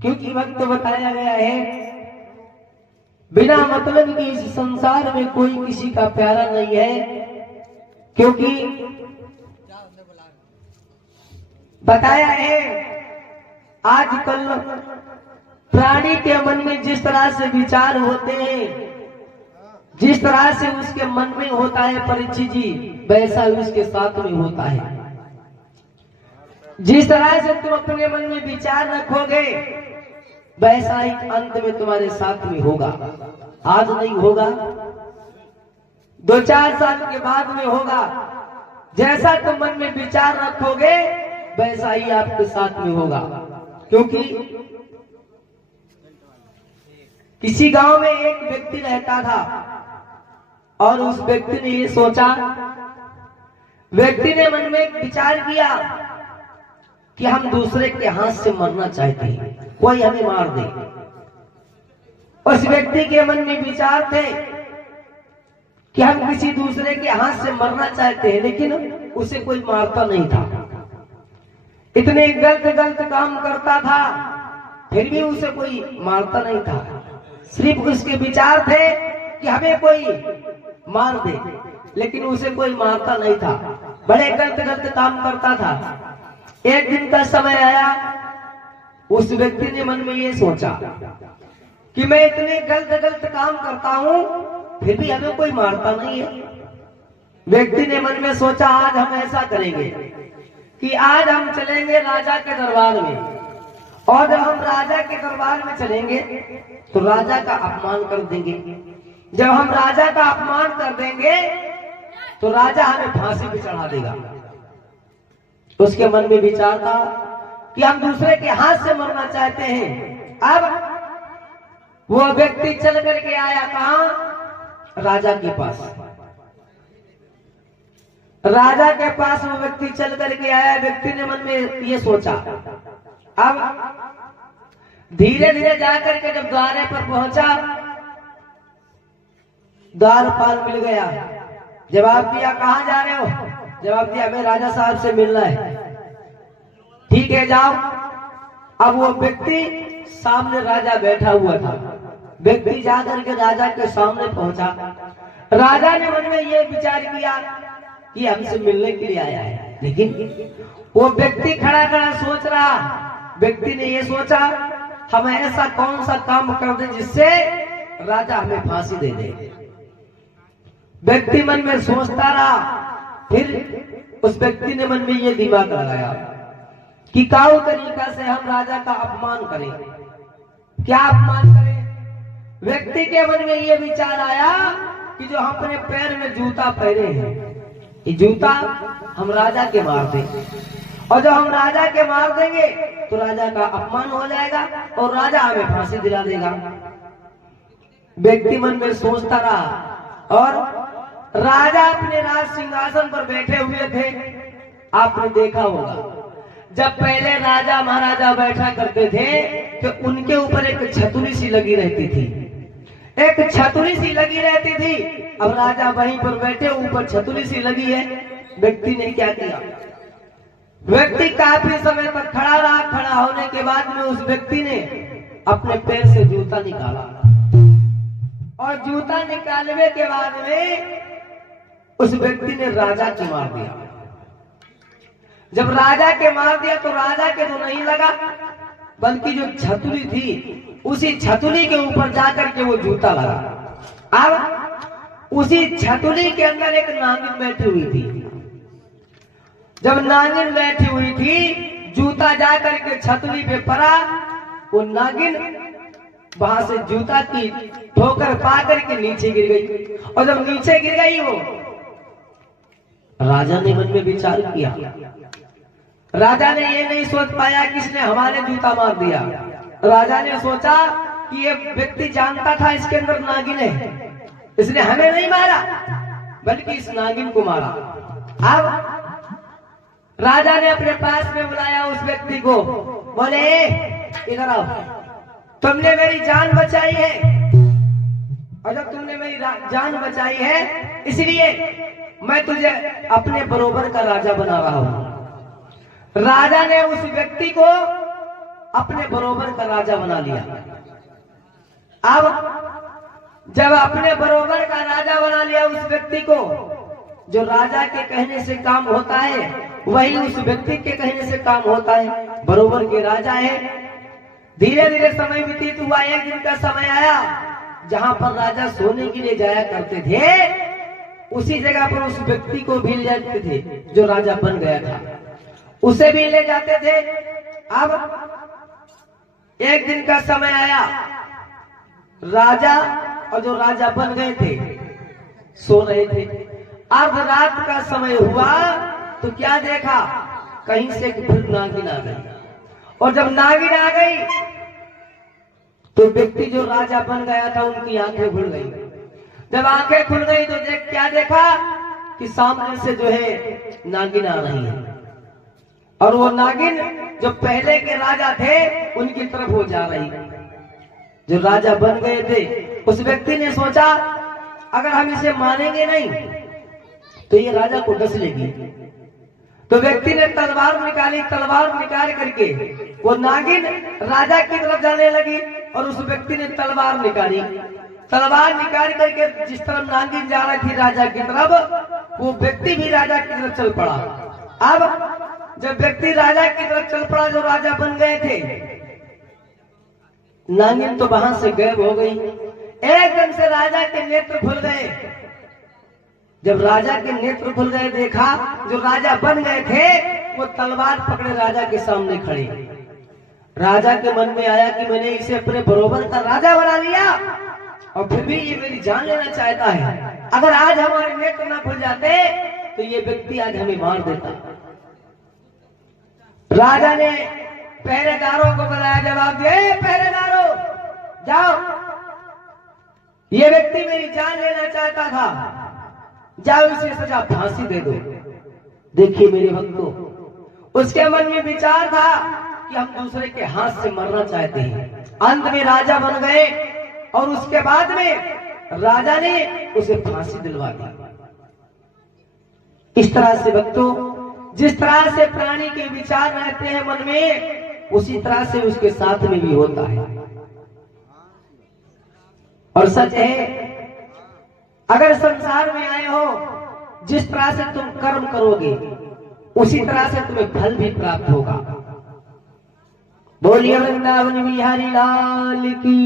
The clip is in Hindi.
क्योंकि वक्त बताया गया है बिना मतलब की इस संसार में कोई किसी का प्यारा नहीं है। क्योंकि बताया है आजकल प्राणी के मन में जिस तरह से विचार होते हैं, जिस तरह से उसके मन में होता है परीक्षित जी, वैसा उसके साथ में होता है। जिस तरह से तुम अपने मन में विचार रखोगे वैसा ही अंत में तुम्हारे साथ में होगा। आज नहीं होगा, 2-4 साल के बाद में होगा। जैसा तुम मन में विचार रखोगे वैसा ही आपके साथ में होगा। क्योंकि किसी गांव में एक व्यक्ति रहता था और उस व्यक्ति ने ये सोचा, व्यक्ति ने मन में एक विचार किया कि हम दूसरे के हाथ से मरना चाहते हैं, कोई हमें मार दे। उस व्यक्ति के मन में विचार थे कि हम किसी दूसरे के हाथ से मरना चाहते हैं, लेकिन उसे कोई मारता नहीं था। इतने गलत गलत काम करता था फिर भी उसे कोई मारता नहीं था। सिर्फ उसके विचार थे कि हमें कोई मार दे, लेकिन उसे कोई मारता नहीं था। बड़े गलत गलत काम करता था। एक दिन का समय आया, उस व्यक्ति ने मन में ये सोचा कि मैं इतने गलत गलत काम करता हूं फिर भी हमें कोई मारता नहीं है। व्यक्ति ने मन में सोचा, आज हम ऐसा करेंगे कि आज हम चलेंगे राजा के दरबार में, और जब हम राजा के दरबार में चलेंगे तो राजा का अपमान कर देंगे। जब हम राजा का अपमान कर देंगे तो राजा हमें फांसी पे चढ़ा देगा। उसके मन में विचार था कि हम दूसरे के हाथ से मरना चाहते हैं। अब वो व्यक्ति चल करके आया कहां? राजा के पास। राजा के पास वो व्यक्ति चल करके आया। व्यक्ति ने मन में ये सोचा, अब धीरे धीरे जाकर के जब द्वारे पर पहुंचा, द्वारपाल मिल गया। जवाब दिया, कहां जा रहे हो? जवाब दिया, हमें राजा साहब से मिलना है। ठीक है, जाओ। अब वो व्यक्ति सामने राजा बैठा हुआ था। व्यक्ति जाकर के राजा के सामने पहुंचा। राजा ने मन में ये विचार किया कि हमसे मिलने के लिए आया है, लेकिन वो व्यक्ति खड़ा खड़ा सोच रहा। व्यक्ति ने ये सोचा, हम ऐसा कौन सा काम कर दें जिससे राजा हमें फांसी दे दे। व्यक्ति मन में सोचता रहा। फिर उस व्यक्ति ने मन में ये दिमाग लगाया कि काऊ तरीका से हम राजा का अपमान करें। क्या अपमान करें? व्यक्ति के मन में ये विचार आया कि जो हम अपने पैर में जूता पहने हैं, ये जूता हम राजा के मार दें, और जब हम राजा के मार देंगे तो राजा का अपमान हो जाएगा और राजा हमें फांसी दिला देगा। व्यक्ति मन में सोचता रहा और राजा अपने राज सिंहासन पर बैठे हुए थे। आपने देखा होगा, जब पहले राजा महाराजा बैठा करते थे तो उनके ऊपर एक छतरी सी लगी रहती थी, एक छतरी सी लगी रहती थी। अब राजा वहीं पर बैठे, ऊपर छतरी सी लगी है। व्यक्ति ने क्या किया? व्यक्ति काफी समय तक खड़ा रहा। खड़ा होने के बाद में उस व्यक्ति ने अपने पैर से जूता निकाला, और जूता निकालने के बाद में उस व्यक्ति ने राजा के मार दिया। जब राजा के मार दिया तो राजा के तो नहीं लगा, बल्कि जो छतरी थी उसी छतरी के ऊपर जाकर के वो जूता लगा। अब उसी छतरी के अंदर एक नागिन बैठी हुई थी। जब नागिन बैठी हुई थी, जूता जाकर के छतरी पे पड़ा। वो नागिन वहां से जूता की ठोकर पाकर के नीचे गिर गई, और जब नीचे गिर गई वो, राजा ने मन में विचार किया। राजा ने ये नहीं सोच पाया किसने हमारे जूता मार दिया। राजा ने सोचा कि ये व्यक्ति जानता था इसके अंदर नागिन है, इसने हमें नहीं मारा बल्कि इस नागिन को मारा। अब राजा ने अपने पास में बुलाया उस व्यक्ति को, बोले इधर आओ, तुमने मेरी जान बचाई है, और जब तुमने मेरी जान बचाई है इसलिए मैं तुझे अपने बरोबर का राजा बना रहा हूं। राजा ने उस व्यक्ति को अपने बरोबर का राजा बना लिया। अब जब अपने बरोबर का राजा बना लिया उस व्यक्ति को, जो राजा के कहने से काम होता है वही उस व्यक्ति के कहने से काम होता है, बरोबर के राजा है। धीरे धीरे समय व्यतीत हुआ। एक दिन का समय आया जहां पर राजा सोने के लिए जाया करते थे, उसी जगह पर उस व्यक्ति को भी ले जाते थे जो राजा बन गया था, उसे भी ले जाते थे। अब एक दिन का समय आया, राजा और जो राजा बन गए थे सो रहे थे। अर्ध रात का समय हुआ तो क्या देखा, कहीं से फिर नागिन आ गई। और जब नागिन आ गई तो व्यक्ति जो राजा बन गया था उनकी आंखें खुल गई। जब आंखें खुल गई तो क्या देखा कि सामने से जो है नागिन आ रही है, और वो नागिन जो पहले के राजा थे उनकी तरफ हो जा रही। जो राजा बन गए थे उस व्यक्ति ने सोचा अगर हम इसे मानेंगे नहीं तो ये राजा को डस लेगी। तो व्यक्ति ने तलवार निकाली, तलवार निकाल करके वो नागिन राजा की तरफ जाने लगी, और उस व्यक्ति ने तलवार निकाली। तलवार निकाल करके जिस तरफ नागिन जा रही थी राजा की तरफ, वो व्यक्ति भी राजा की तरफ चल पड़ा। अब जब व्यक्ति राजा की तरफ चल पड़ा जो राजा बन गए थे, नागिन तो वहां से गायब हो गई। एकदम से राजा के नेत्र खुल गए। जब राजा के नेत्र खुल गए, देखा जो राजा बन गए थे वो तलवार पकड़े राजा के सामने खड़े। राजा के मन में आया कि मैंने इसे अपने बरोबर का राजा बना लिया और फिर भी ये मेरी जान लेना चाहता है। अगर आज हमारे नेत्र न खुल जाते तो ये व्यक्ति आज हमें मार देता। राजा ने पहरेदारों को बुलाया, जवाब दिया, पहरेदारों जाओ, ये व्यक्ति मेरी जान लेना चाहता था, जाओ इसे सजा फांसी दे दो। देखिए मेरे भक्तों, उसके मन में विचार था कि हम दूसरे के हाथ से मरना चाहते हैं। अंत में राजा बन गए और उसके बाद में राजा ने उसे फांसी दिलवा दी। इस तरह से भक्तों, जिस तरह से प्राणी के विचार रहते हैं मन में, उसी तरह से उसके साथ में भी होता है। और सच है, अगर संसार में आए हो, जिस तरह से तुम कर्म करोगे उसी तरह से तुम्हें फल भी प्राप्त होगा। बोलिए वृंदावन बिहारी लाल की।